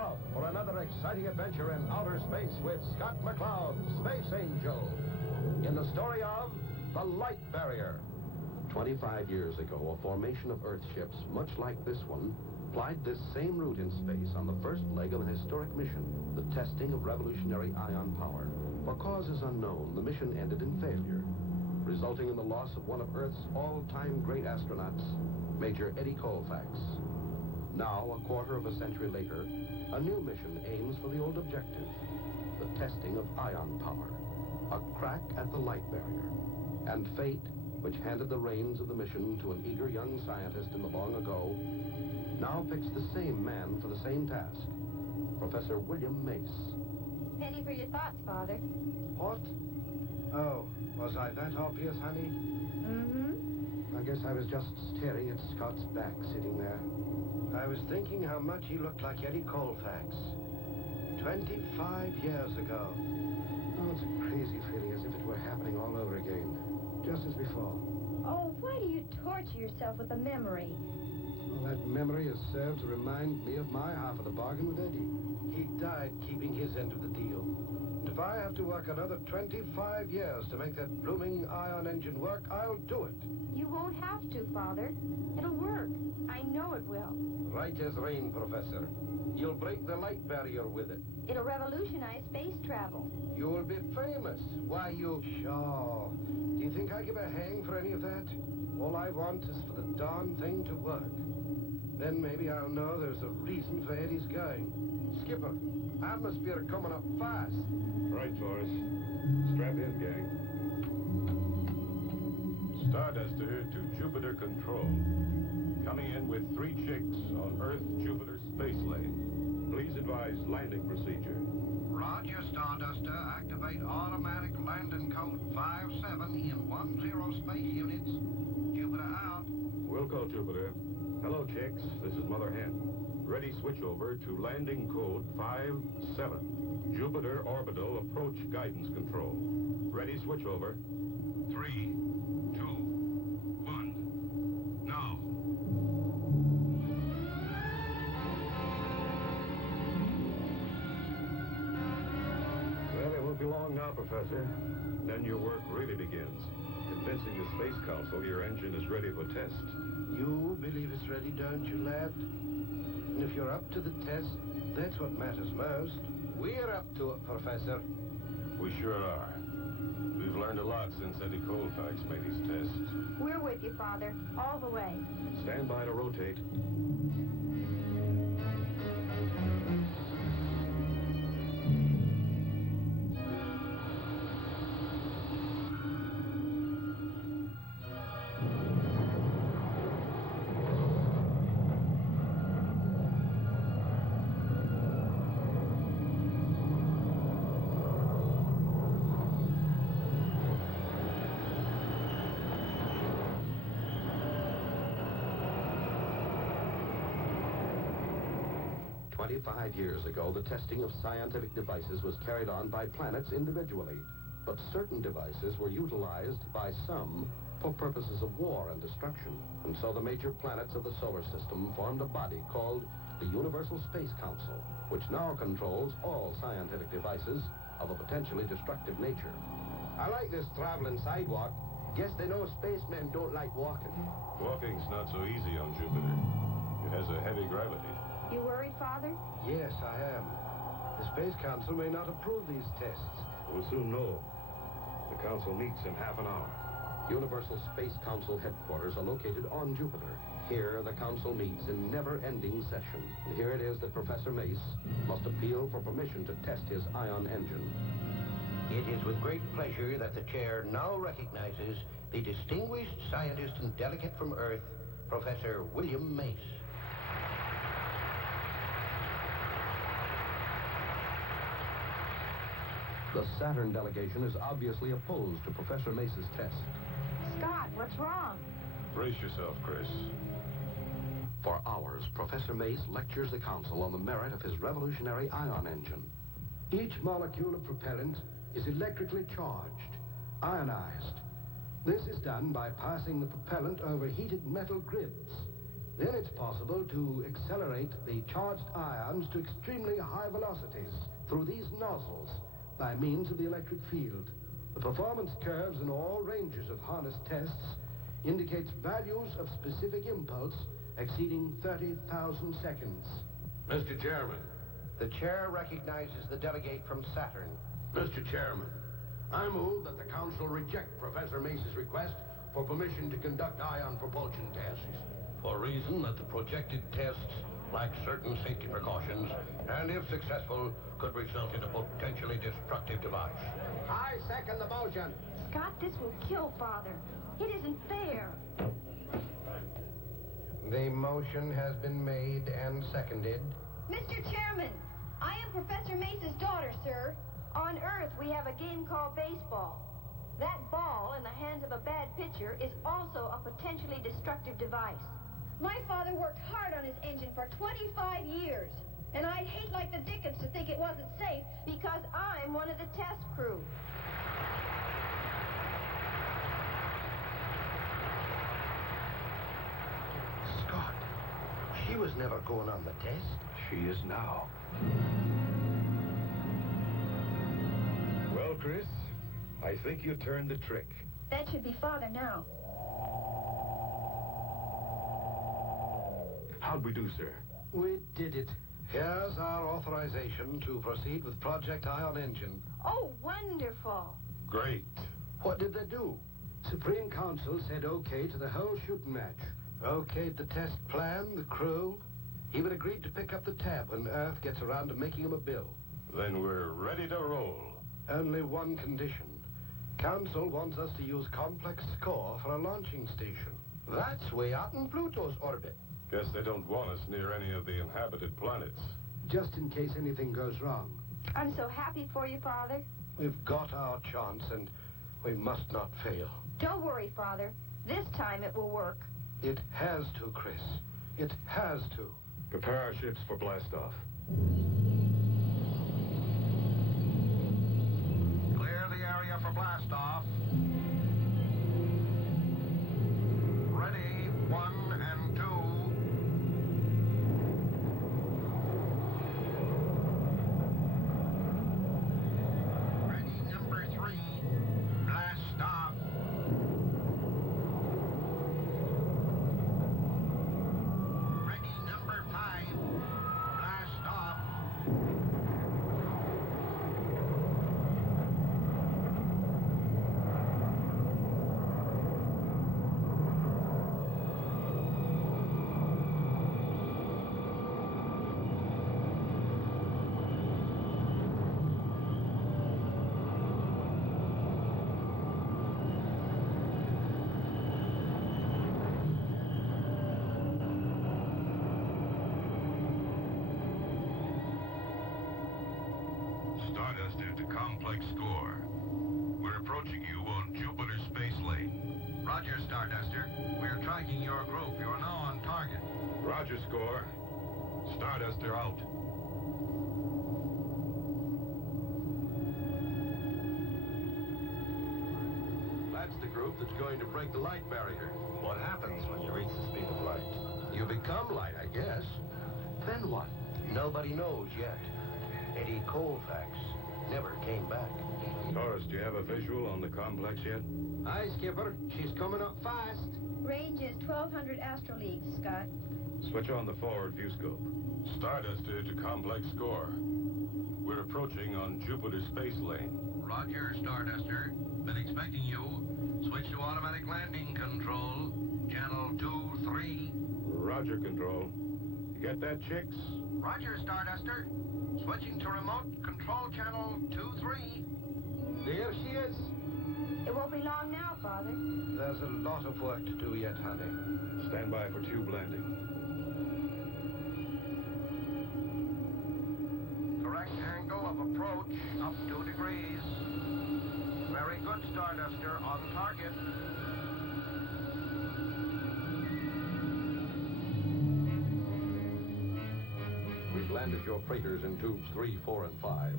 off for another exciting adventure in outer space with Scott McCloud, Space Angel, in the story of The Light Barrier. 25 years ago, a formation of Earth ships, much like this one, plied this same route in space on the first leg of an historic mission, the testing of revolutionary ion power. For causes unknown, the mission ended in failure, resulting in the loss of one of Earth's all-time great astronauts, Major Eddie Colfax. Now, a quarter of a century later, a new mission aims for the old objective, the testing of ion power, a crack at the light barrier. And fate, which handed the reins of the mission to an eager young scientist in the long ago, now picks the same man for the same task, Professor William Mace. Penny for your thoughts, Father. What? Oh, was I that obvious, honey? Mm-hmm. I guess I was just staring at Scott's back sitting there. I was thinking how much he looked like Eddie Colfax. 25 years ago. Oh, it's a crazy feeling, as if it were happening all over again. Just as before. Oh, why do you torture yourself with a memory? Well, that memory has served to remind me of my half of the bargain with Eddie. He died keeping his end of the deal. And if I have to work another 25 years to make that blooming ion engine work, I'll do it. You won't have to, Father. It'll work. I know it will. Right as rain, Professor. You'll break the light barrier with it. It'll revolutionize space travel. You will be famous. Why, you... Sure. Do you think I give a hang for any of that? All I want is for the darn thing to work. Then maybe I'll know there's a reason for Eddie's going. Skipper, atmosphere coming up fast. Right, Taurus. Strap in, gang. Starduster to Jupiter Control. Coming in with 3 chicks on Earth-Jupiter space lane. Please advise landing procedure. Roger, Starduster. Activate automatic landing code 57 in 10 space units. Jupiter out. Wilco, Jupiter. Hello, chicks. This is Mother Hen. Ready switchover to landing code 57. Jupiter orbital approach guidance control. Ready switchover. 3, 2, 1. Now. Well, it won't be long now, Professor. Then your work really begins. Convincing the Space Council your engine is ready for test. You believe it's ready, don't you, lad? And if you're up to the test, that's what matters most. We're up to it, Professor. We sure are. We've learned a lot since Eddie Colfax made his test. We're with you, Father, all the way. Stand by to rotate. "25 years ago, the testing of scientific devices was carried on by planets individually. But certain devices were utilized by some for purposes of war and destruction. And so the major planets of the solar system formed a body called the Universal Space Council, which now controls all scientific devices of a potentially destructive nature." I like this traveling sidewalk. Guess they know spacemen don't like walking. Walking's not so easy on Jupiter. It has a heavy gravity. You worried, Father? Yes, I am. The Space Council may not approve these tests. We'll soon know. The council meets in half an hour. Universal Space Council headquarters are located on Jupiter. Here, the council meets in never-ending session. And here it is that Professor Mace must appeal for permission to test his ion engine. It is with great pleasure that the chair now recognizes the distinguished scientist and delegate from Earth, Professor William Mace. The Saturn delegation is obviously opposed to Professor Mace's test. Scott, what's wrong? Brace yourself, Chris. For hours, Professor Mace lectures the council on the merit of his revolutionary ion engine. Each molecule of propellant is electrically charged, ionized. This is done by passing the propellant over heated metal grids. Then it's possible to accelerate the charged ions to extremely high velocities through these nozzles by means of the electric field. The performance curves in all ranges of harness tests indicates values of specific impulse exceeding 30,000 seconds. Mr. Chairman. The chair recognizes the delegate from Saturn. Mr. Chairman, I move that the Council reject Professor Mace's request for permission to conduct ion propulsion tests. For reason that the projected tests lack certain safety precautions, and if successful, could result in a potentially destructive device. I second the motion. Scott, this will kill Father. It isn't fair. The motion has been made and seconded. Mr. Chairman, I am Professor Mace's daughter, sir. On Earth, we have a game called baseball. That ball in the hands of a bad pitcher is also a potentially destructive device. My father worked hard on his engine for 25 years. And I'd hate like the dickens to think it wasn't safe because I'm one of the test crew. Scott, she was never going on the test. She is now. Well, Chris, I think you turned the trick. That should be Father now. How'd we do, sir? We did it. Here's our authorization to proceed with Project Ion Engine. Oh, wonderful. Great. What did they do? Supreme Council said okay to the whole shooting match. Okayed the test plan, the crew. Even agreed to pick up the tab when Earth gets around to making him a bill. Then we're ready to roll. Only one condition. Council wants us to use complex score for a launching station. That's way out in Pluto's orbit. Guess they don't want us near any of the inhabited planets. Just in case anything goes wrong. I'm so happy for you, Father. We've got our chance, and we must not fail. Don't worry, Father. This time it will work. It has to, Chris. It has to. Prepare our ships for blastoff. Clear the area for blastoff. Ready, 1 and 2. Ready, number 3. Blastoff. Ready, number 5. Blastoff. Starduster to complex score. We're approaching you on Jupiter Space Lane. Roger, Starduster. We're tracking your group. You're now on target. Roger, score. Starduster out. That's the group that's going to break the light barrier. What happens when you reach the speed of light? You become light, I guess. Then what? Nobody knows yet. Eddie Colfax never came back. Taurus, do you have a visual on the complex yet? Aye, Skipper. She's coming up fast. Range is 1,200 astroleagues, Scott. Switch on the forward view scope. Starduster to complex score. We're approaching on Jupiter Space Lane. Roger, Starduster. Been expecting you. Switch to automatic landing control. Channel 2-3. Roger, control. You get that, chicks? Roger, Starduster. Switching to remote control channel 2-3. There she is. It won't be long now, Father. There's a lot of work to do yet, honey. Stand by for tube landing. Correct angle of approach up 2 degrees. Very good, Starduster. On target. We've landed your freighters in tubes 3, 4, and 5.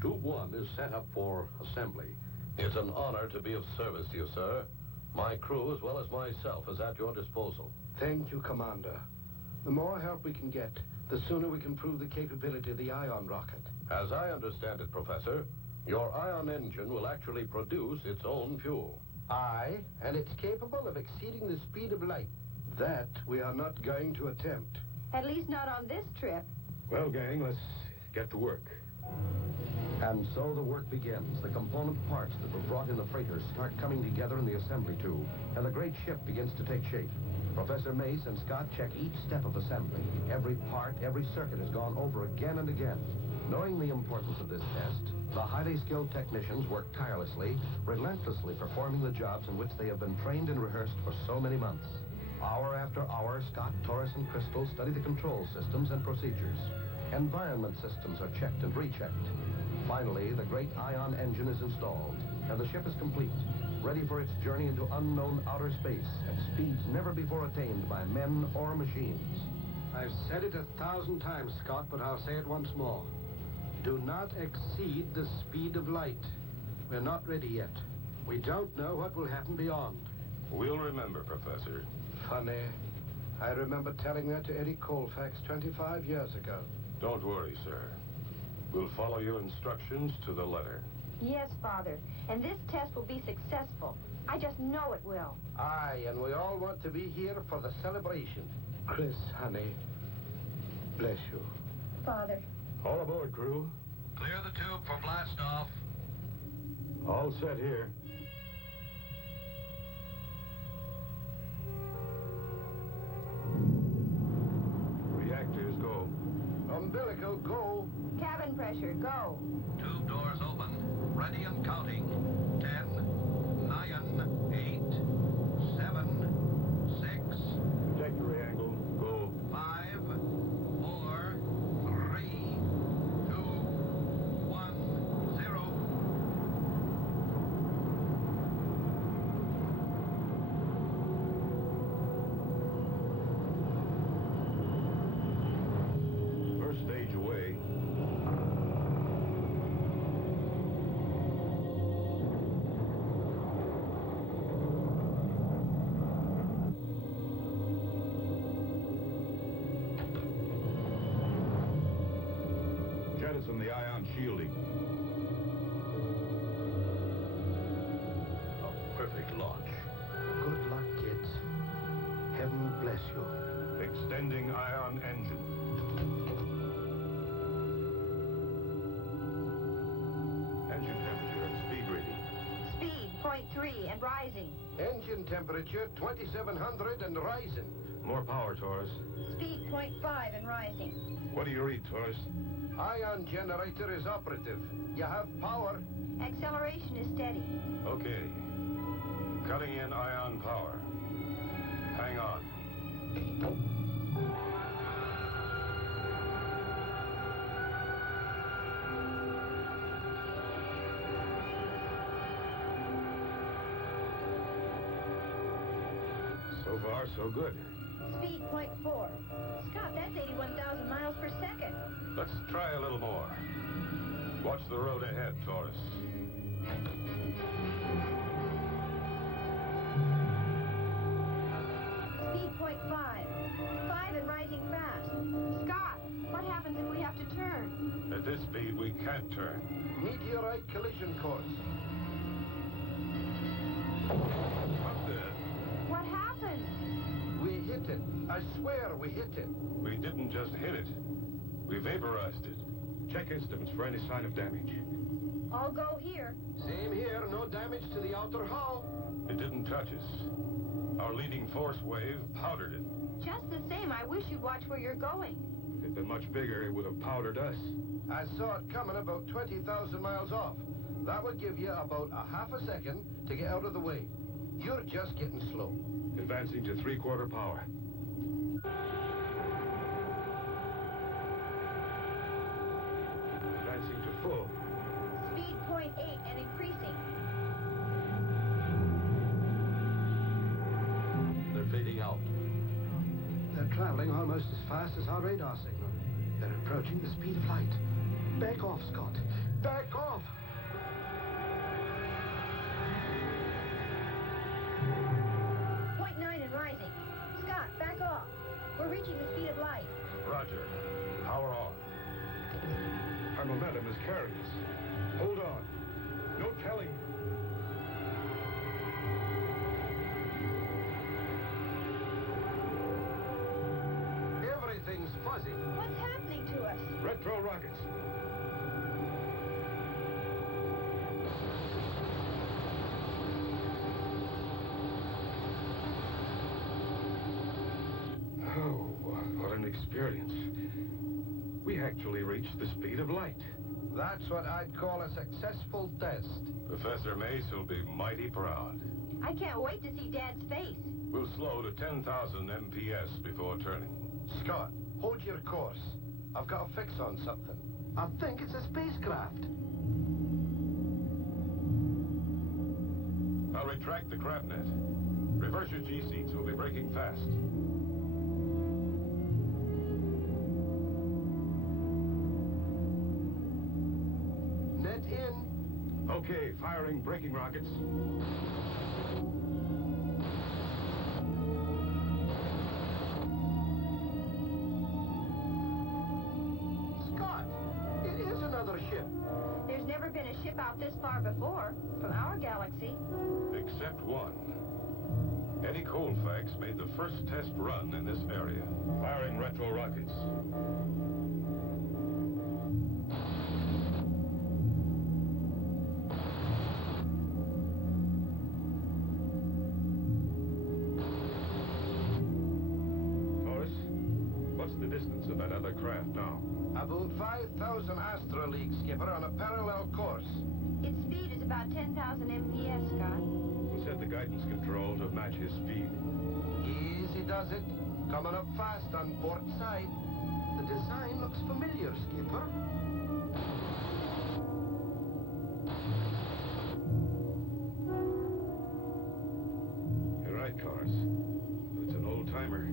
Tube 1 is set up for assembly. It's an honor to be of service to you, sir. My crew, as well as myself, is at your disposal. Thank you, Commander. The more help we can get, the sooner we can prove the capability of the ion rocket. As I understand it, Professor, your ion engine will actually produce its own fuel. Aye, and it's capable of exceeding the speed of light. That we are not going to attempt. At least not on this trip. Well, gang, let's get to work. And so the work begins. The component parts that were brought in the freighters start coming together in the assembly tube, and the great ship begins to take shape. Professor Mace and Scott check each step of assembly. Every part, every circuit is gone over again and again. Knowing the importance of this test, the highly skilled technicians work tirelessly, relentlessly performing the jobs in which they have been trained and rehearsed for so many months. Hour after hour, Scott, Torres, and Crystal study the control systems and procedures. Environment systems are checked and rechecked. Finally, the great ion engine is installed, and the ship is complete, ready for its journey into unknown outer space at speeds never before attained by men or machines. I've said it 1,000 times, Scott, but I'll say it once more. Do not exceed the speed of light. We're not ready yet. We don't know what will happen beyond. We'll remember, Professor. Funny. I remember telling that to Eddie Colfax 25 years ago. Don't worry, sir. We'll follow your instructions to the letter. Yes, Father. And this test will be successful. I just know it will. Aye, and we all want to be here for the celebration. Chris, honey, bless you. Father. All aboard, crew. Clear the tube for blast off. All set here. Reactors go. Umbilical, go. Cabin pressure, go. Tube doors open. Ready and counting. 10, 9, 8, 7, 6, Trajectory angle, go. 5, 4, 3, 2, 1, 0. First stage away. Jettison the ion shielding. A perfect launch. Good luck, kids. Heaven bless you. Extending ion engine. Engine temperature and speed reading. Speed, 0.3 and rising. Engine temperature 2700 and rising. More power, Torres. Speed, 0.5 and rising. What do you read, Torres? Ion generator is operative. You have power. Acceleration is steady. Okay. Cutting in ion power. Hang on. So far, so good. Speed, 0.4. Scott, that's 81,000 miles per second. Let's try a little more. Watch the road ahead, Taurus. Speed, 0.5. 5 and rising fast. Scott, what happens if we have to turn? At this speed, we can't turn. Meteorite collision course. What the? What happened? We hit it. I swear we hit it. We didn't just hit it. We vaporized it. Check instruments for any sign of damage. All go here. Same here. No damage to the outer hull. It didn't touch us. Our leading force wave powdered it. Just the same, I wish you'd watch where you're going. If it'd been much bigger, it would have powdered us. I saw it coming about 20,000 miles off. That would give you about a half a second to get out of the way. You're just getting slow. Advancing to 3/4 power. Advancing to full. Speed, 0.8 and increasing. They're fading out. They're traveling almost as fast as our radar signal. They're approaching the speed of light. Back off, Scott. Back off! 0.9 and rising. Scott, back off. We're reaching the speed of momentum is carrying us. Hold on. No telling. Everything's fuzzy. What's happening to us? Retro rockets. Oh, what an experience. We actually reached the speed of light. That's what I'd call a successful test. Professor Mace will be mighty proud. I can't wait to see Dad's face. We'll slow to 10,000 MPS before turning. Scott, hold your course. I've got a fix on something. I think it's a spacecraft. I'll retract the crab net. Reverse your G-seats. We'll be braking fast. Net in. Okay, firing braking rockets. Scott, it is another ship. There's never been a ship out this far before, from our galaxy. Except one. Eddie Colfax made the first test run in this area. Firing retro rockets. Taurus, what's the distance of that other craft now? About 5,000 astroleagues, Skipper, on a parallel course. Its speed is about 10,000 MPS, Scott. We'll set the guidance control to match his speed. Easy does it. Coming up fast on port side. The design looks familiar, Skipper. You're right, Taurus. It's an old-timer.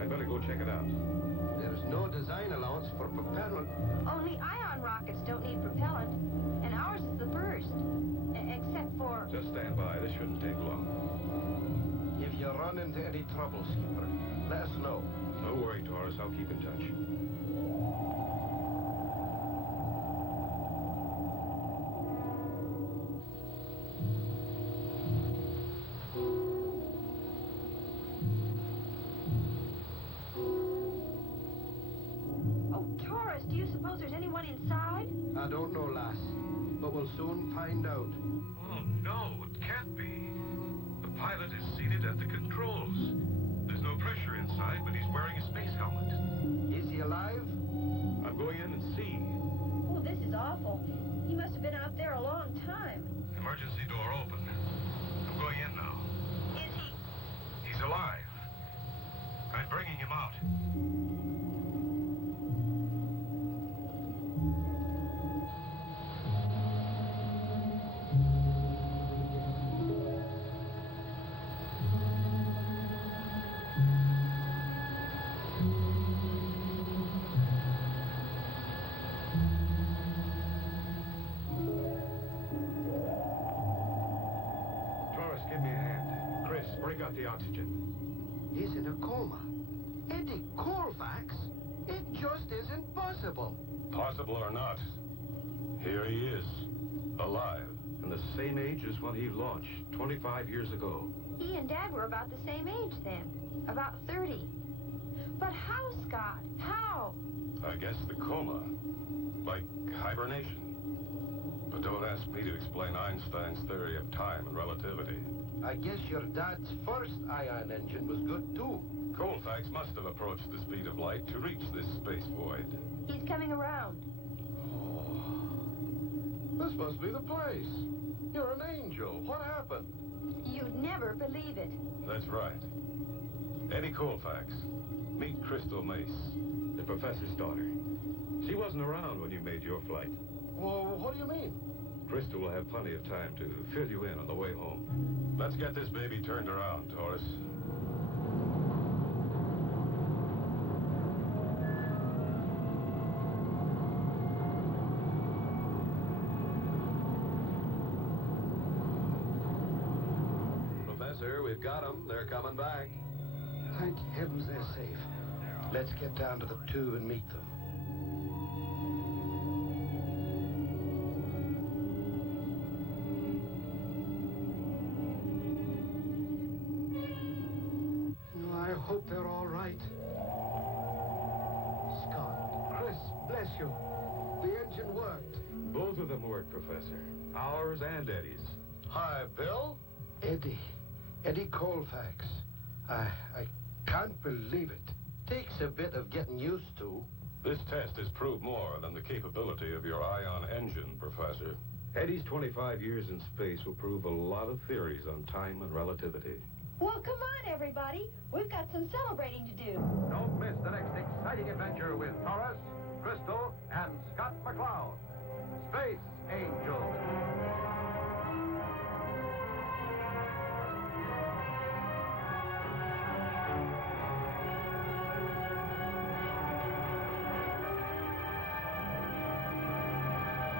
I'd better go check it out. There's no design allowance for propellant. Only ion rockets don't need propellant, and ours is the first. Except for... Just stand by. This shouldn't take long. If you run into any trouble, Skipper, let us know. Don't worry, Taurus. I'll keep in touch. Oh, Taurus, do you suppose there's anyone inside? I don't know, lass, but we'll soon find out. Oh, no, it can't be. The pilot is seated at the controls. There's no pressure inside, but he's wearing a space helmet. Is he alive? I'm going in and see. Oh, this is awful. He must have been out there a long time. Emergency door open. I'm going in now. Is he... He's alive. I'm bringing him out. Taurus, give me a hand. Chris, break out the oxygen. He's in a coma. Eddie Colfax? It just isn't possible. Possible or not, here he is, alive. And the same age as when he launched 25 years ago. He and Dad were about the same age then. About 30. But how, Scott? How? I guess the coma. Like hibernation. But don't ask me to explain Einstein's theory of time and relativity. I guess your dad's first ion engine was good, too. Colfax must have approached the speed of light to reach this space void. He's coming around. This must be the place. You're an angel. What happened? You'd never believe it. That's right. Eddie Colfax. Meet Crystal Mace, the professor's daughter. She wasn't around when you made your flight. Well, what do you mean? Crystal will have plenty of time to fill you in on the way home. Let's get this baby turned around, Taurus. Professor, we've got them. They're coming back. Thank heavens they're safe. Let's get down to the tube and meet them. hope they're all right. Scott, Chris, bless you. The engine worked. Both of them work, Professor. Ours and Eddie's. Hi, Bill. Eddie Colfax. I can't believe it. Takes a bit of getting used to. This test has proved more than the capability of your ion engine, Professor. Eddie's 25 years in space will prove a lot of theories on time and relativity. Well, come on, everybody. We've got some celebrating to do. Don't miss the next exciting adventure with Taurus, Crystal, and Scott McCloud. Space Angel.